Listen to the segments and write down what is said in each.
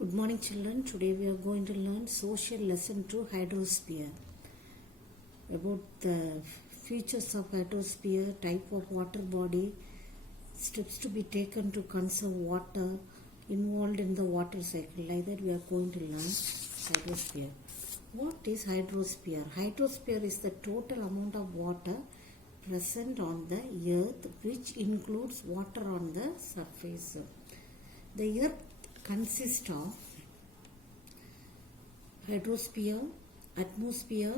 Good morning children. Today we are going to learn social lesson 2 hydrosphere. About the features of hydrosphere, type of water body, steps to be taken to conserve water, involved in the water cycle. Like that we are going to learn hydrosphere. What is hydrosphere? Hydrosphere is the total amount of water present on the earth which includes water on the surface. The earth consists of hydrosphere, atmosphere,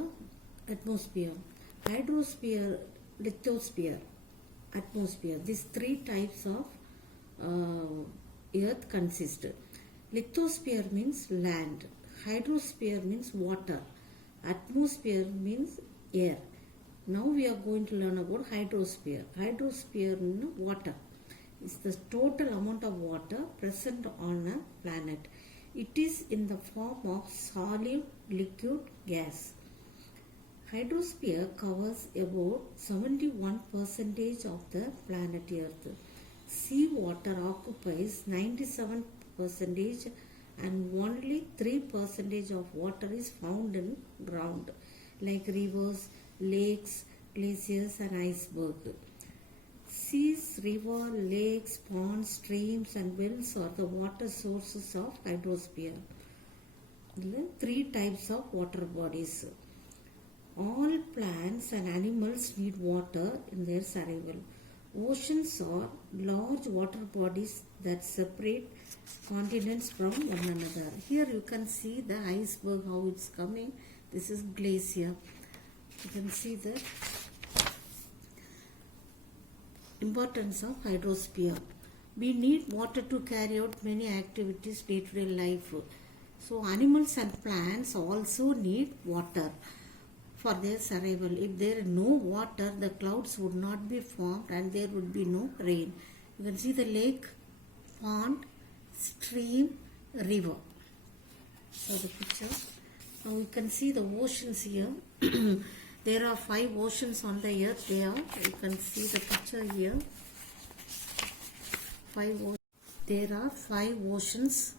hydrosphere, lithosphere, atmosphere. These three types of earth consist. Lithosphere means land, hydrosphere means water, atmosphere means air. Now we are going to learn about hydrosphere. Hydrosphere means water. It's the total amount of water present on a planet. It is in the form of solid, liquid, gas. Hydrosphere covers about 71% of the planet Earth. Sea water occupies 97% and only 3% of water is found in ground, like rivers, lakes, glaciers and icebergs. Seas, rivers, lakes, ponds, streams and wells are the water sources of hydrosphere. Three types of water bodies. All plants and animals need water in their survival. Oceans are large water bodies that separate continents from one another. Here you can see the iceberg, how it's coming. This is glacier. You can see the importance of hydrosphere. We need water to carry out many activities day-to-day life. So animals and plants also need water for their survival. If there is no water, the clouds would not be formed and there would be no rain. You can see the lake, pond, stream, river. So the picture. Now we can see the oceans here. There are 5 oceans on the earth there. You can see the picture here. There are 5 oceans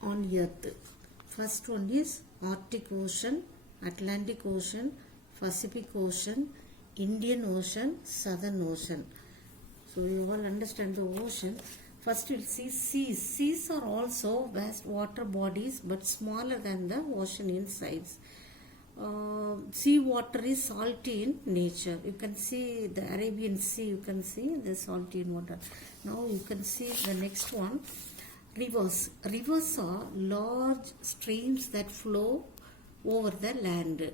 on earth. First one is Arctic Ocean, Atlantic Ocean, Pacific Ocean, Indian Ocean, Southern Ocean. So you all understand the ocean. First we'll see seas. Seas are also vast water bodies but smaller than the ocean insides. Sea water is salty in nature. You can see the Arabian Sea, you can see the salty in water. Now you can see the next one, rivers. Rivers are large streams that flow over the land.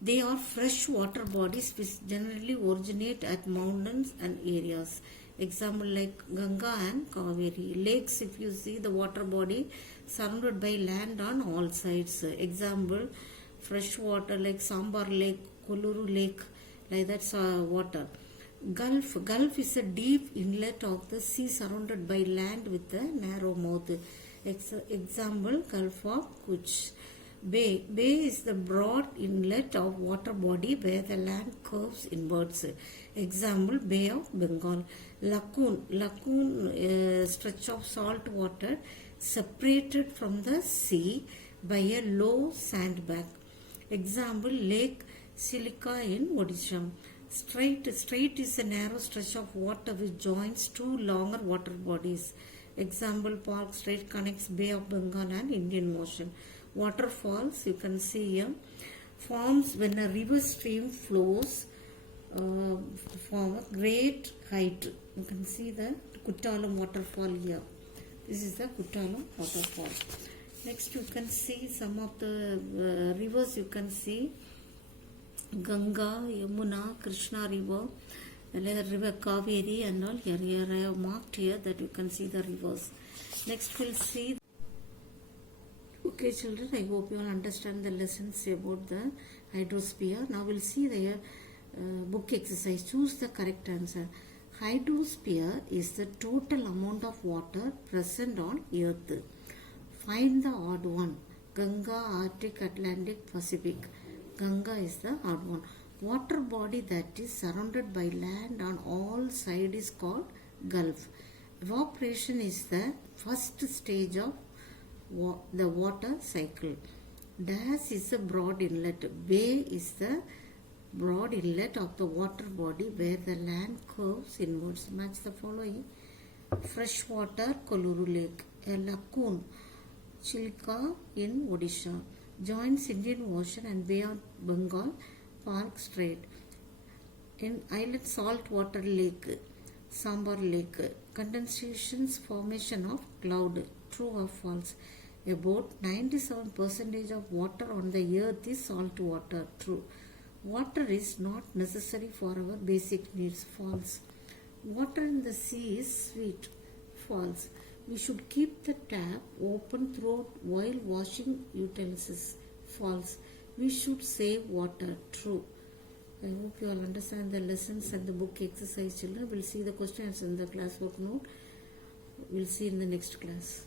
They are fresh water bodies which generally originate at mountains and areas. Example like Ganga and Kaveri. Lakes, if you see the water body surrounded by land on all sides. Example, fresh water like Sambar Lake, Koluru Lake, like that's water. Gulf is a deep inlet of the sea surrounded by land with a narrow mouth. Example, Gulf of Kutch. Bay is the broad inlet of water body where the land curves inwards. Example, Bay of Bengal. Lagoon stretch of salt water separated from the sea by a low sandbank. Example, Lake Silica in Odisha. Strait is a narrow stretch of water which joins 2 longer water bodies. Example, Park Strait connects Bay of Bengal and Indian Ocean. Waterfalls, you can see here, forms when a river stream flows from a great height. You can see the Kuttalam waterfall here. This is the Kuttalam waterfall. Next you can see some of the rivers. You can see Ganga, Yamuna, Krishna river, the river Kaveri and all. Here I have marked here that you can see the rivers. Next we'll see. Okay children, I hope you all understand the lessons about the hydrosphere. Now we'll see the book exercise. Choose the correct answer. Hydrosphere is the total amount of water present on earth. Find the odd one. Ganga, Arctic, Atlantic, Pacific. Ganga is the odd one. Water body that is surrounded by land on all sides is called Gulf. Evaporation is the first stage of the water cycle. Dash is a broad inlet. Bay is the broad inlet of the water body where the land curves inwards. Match the following. Freshwater Koluru Lake, a lagoon, Chilka in Odisha, joins Indian Ocean and Bay of Bengal, Park Strait. In island saltwater lake, Sambar Lake, condensations formation of cloud, true or false. About 97% of water on the earth is salt water, true. Water is not necessary for our basic needs, false. Water in the sea is sweet, false. We should keep the tap open throughout while washing utensils, false. We should save water, true. I hope you all understand the lessons and the book exercise, children. We'll see the questions in the classwork note. We'll see in the next class.